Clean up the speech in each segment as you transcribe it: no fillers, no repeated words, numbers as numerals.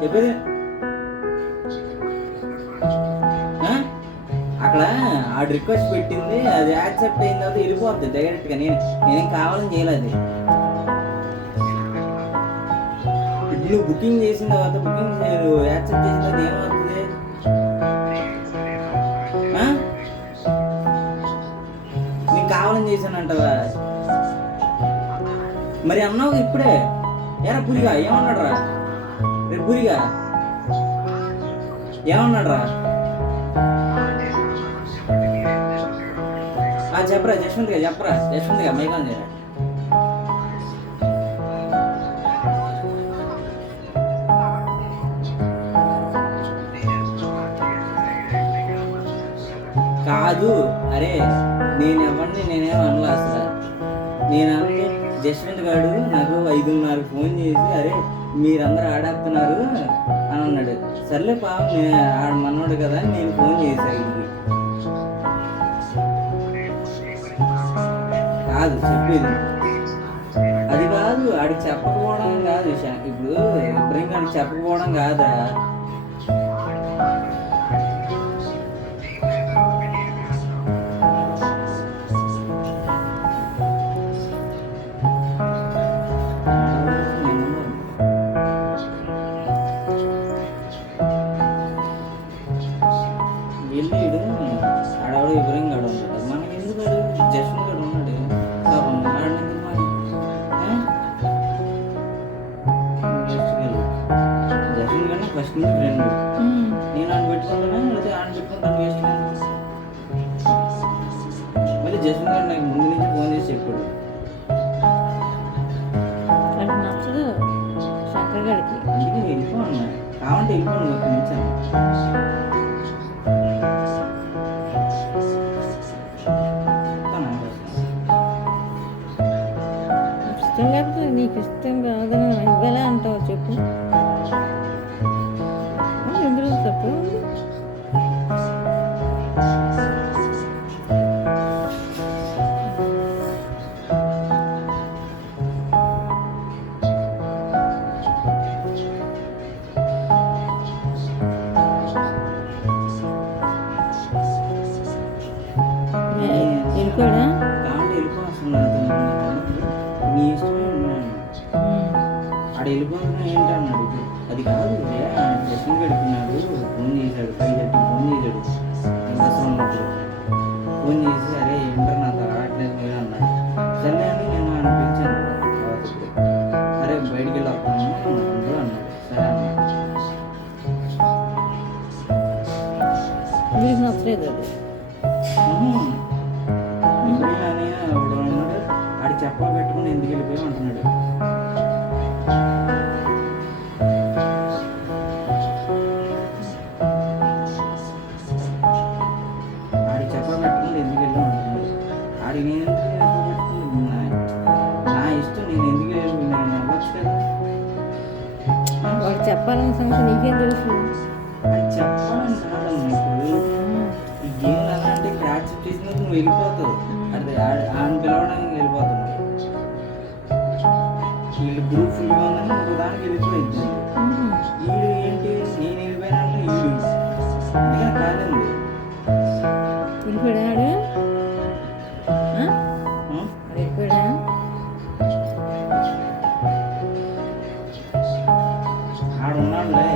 చెప్పేది అక్కడ ఆడు రిక్వెస్ట్ పెట్టింది, అది యాక్సెప్ట్ అయిన తర్వాత వెళ్ళిపోద్ది డైరెక్ట్గా. నేనేం కావాలని చేయలేదు. ఇప్పుడు నువ్వు బుకింగ్ చేసిన తర్వాత యాక్సెప్ట్ చేసిన తర్వాత ఏమవుతుంది? నీకు కావాలని చేశానంటవా? మరి అన్నావు ఇప్పుడే. ఏరా పురిగా ఏమన్నాడు రా? రేపు పురిగా ఏమన్నాడు రా? చెప్పరా జశ్వంత్గా, చెప్పరా జశ్వంత్గా, మైకాన్ చేయరా. కాదు, అరే నేనేం అనలా అసలు. నేను అన్నీ జశ్వంత్ గారు నాకు 5:30 ఫోన్ చేసి, అరే మీరందరూ ఆడేస్తున్నారు అని అన్నాడు. సర్లే పాపం ఆడ మన్నోడు కదా అని నేను ఫోన్ చేశాను. ఇంటికి కాదు చెప్పేది, అది కాదు. ఆడికి చెప్పకపోవడం కాదు ఇప్పుడు. ఇబ్రహీం గారికి చెప్పకపోవడం కాదా? వెళ్ళిడు ఆడవాడు ఇబ్రహీం గాడు ఉన్నాడు. మనకి ఎందుకు జశ్వంత్ గాడు ఉన్నాడు. జశ్వంత్ కన్నా ఫస్ట్ నుంచి ఫ్రెండ్. నేను ఆడ పెట్టుకుంటానా లేకపోతే ఆడ పెట్టుకుంటాను వేస్ట్. మళ్ళీ జశ్వంత్ గారు నాకు ముందు నుంచి ఫోన్ చేసి చెప్పాడు. నచ్చదు శంకర్ గారికి. అందుకే వెళ్ళిపో అన్నా. కావంటే వెళ్ళిపోను ఒక నిమిషం. ఇష్టం లేకపోతే నీకు ఇష్టం కాదని ఇవ్వలే అంటావు చెప్పు. ఎందులో తప్పు? వెళ్ళిపోయాడా? కావంటే వెళ్ళిపో అసలు. నీ ఇష్టమే ఉన్నాను. ఆడ వెళ్ళిపోతున్నా ఏంటి అన్నాడు. అది కాదు జశ్వంత్ గడుపున్నాడు. ఫోన్ చేశాడు 5:30 ఫోన్ చేశాడు. ఇంట్రెస్ట్ ఉన్నప్పుడు ఫోన్ చేసి, అరే ఏంటర్ నాతో రావట్లేదు మీరు అన్నాడు. సరే అని నేను ఆయన పిలిచాను. అరే బయటికి వెళ్ళి వస్తాను అందరూ అన్నాడు. సరే అన్నాడు. మీకు నచ్చలేదు అది. అని అప్పుడు అన్నాడు. ఆడి చెప్పలు పెట్టుకుని ఎందుకు వెళ్ళిపోయావు అంటున్నాడు. ఆడి చెప్పలు పెట్టుకుని ఎందుకు వెళ్ళావు అంటున్నాడు. ఆడి నేను నా ఇష్టం, నేను ఎందుకు నేను వెళ్ళొచ్చు కదా. వాడు చెప్పాలన్న సంగతి నీకేం తెలుసు? అది చెప్పాలని కాదమ్మా. ఇప్పుడు ఈ గేమ్ ఎలా అంటే ఇక్కడ యాక్సెప్ట్ చేసినప్పుడు నువ్వు వెళ్ళిపోతావు. అదే ఆయన పిలవడానికి వెళ్ళిపోతావు. వీళ్ళు గ్రూప్ ఫుల్గా ఉందని ఇంకో దానికి వెళ్ళిపోయింది. వీడు ఏంటి నేను వెళ్ళిపోయినంటే వీడు అందుకని కాదండి. వెళ్ళిపోయాడు వెళ్ళిపోయాడా? ఆడున్నాడులే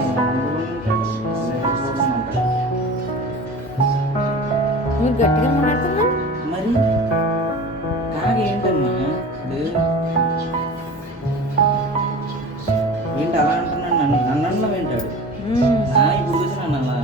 నువ్వు గట్టిగా మాట్లాడుతున్నా మరి. ఏంటమ్మా ఏంటి అలా అంటున్నాడు? నన్ను అన్నం వింటాడు. ఇప్పుడు చూసి నన్ను అలా